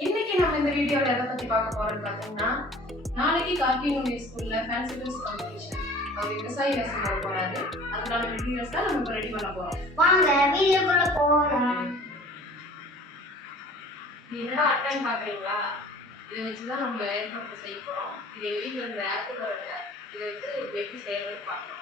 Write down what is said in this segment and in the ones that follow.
இன்னைக்கு நம்ம இந்த வீடியோவில் எதை பத்தி பார்க்க போகிறோம்னு பாத்தீங்கன்னா நாளைக்கு கார்கினுடைய ஸ்கூல்ல ஃபேன்சி ட்ரெஸ் காம்படிஷன் அவர் விவசாயி ட்ரெஸ் பண்ண போகிறாரு அதனால மெட்டீரியல்ஸ் தான் நம்ம ரெடி பண்ண போறோம். வாங்க வீடியோக்குள்ளே போகலாம் இதுதான் அட்டன் பாக்குறீங்களா இதை வச்சு தான் நம்ம ஏற்பாடு செய்ய போகிறோம் இது வெளியில் இந்த ஆப்பிள் இதை வச்சு எப்படி செய்யறது பார்க்கணும்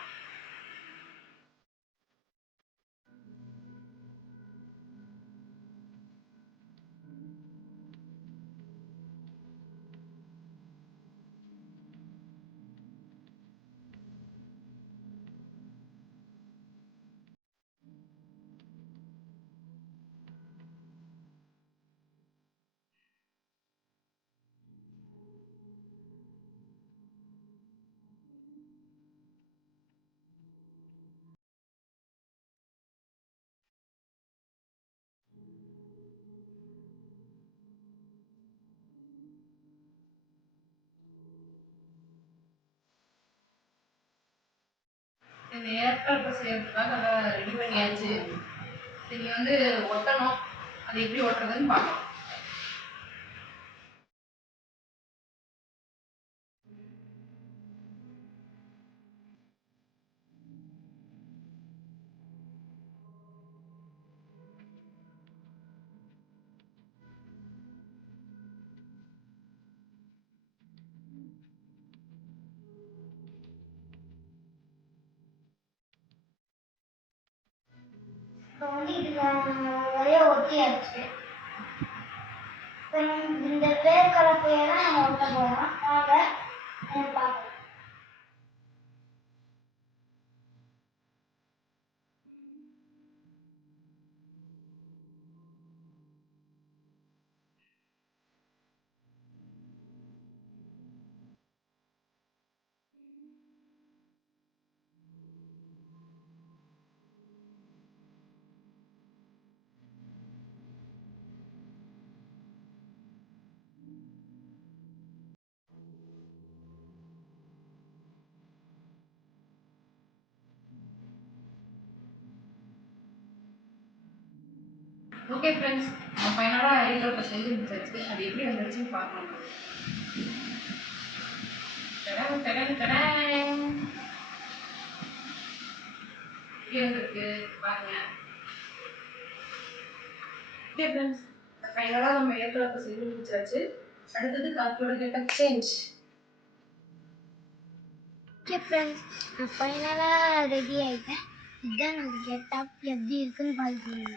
இந்த ஏற்பாடு செய்யறதுக்காக நல்லா ரெடி பண்ணியாச்சு. நீங்கள் வந்து ஒட்டணும். அது எப்படி ஒட்டுறதுன்னு பார்க்கலாம். இப்போ வந்து இதுல நிறைய ஒட்டியாச்சு இப்போ இந்த பேர் கலப்பையெல்லாம் நம்ம ஒட்ட போகிறோம் வாங்க பார்க்கலாம். ஓகே ஃப்ரெண்ட்ஸ் நம்ம ஃபைனலாக ஐடியில் செஞ்சு முடிச்சாச்சு அது எப்படி வந்துருச்சுன்னு பார்க்கலாம். தடங், தடங், தடங். எப்படி பாருங்க. ஓகே ஃப்ரெண்ட்ஸ் ஃபைனலாக நம்ம ஏற்கனவே செஞ்சு முடிச்சாச்சு அடுத்தது காத்தோட கெட்டப் சேஞ்ச் ஓகே ஃப்ரெண்ட்ஸ் நான் ஃபைனலாக ரெடி ஆகிட்டேன் இதுதான் நம்ம கெட்டப் எப்படி இருக்குன்னு பார்த்துக்கோங்க.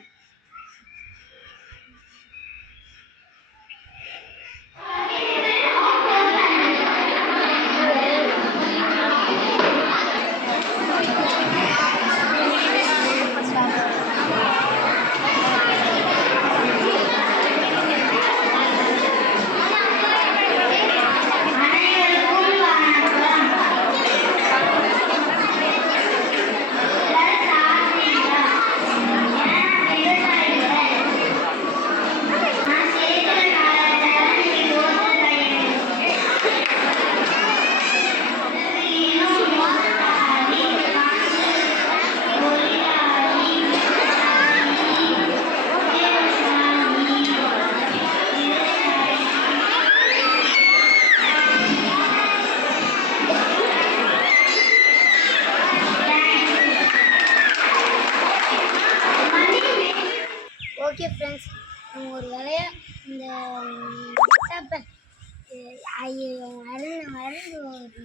ஓகே ஃப்ரெண்ட்ஸ் ஒரு வேலையா இந்த ஐயோ மறந்து மறந்து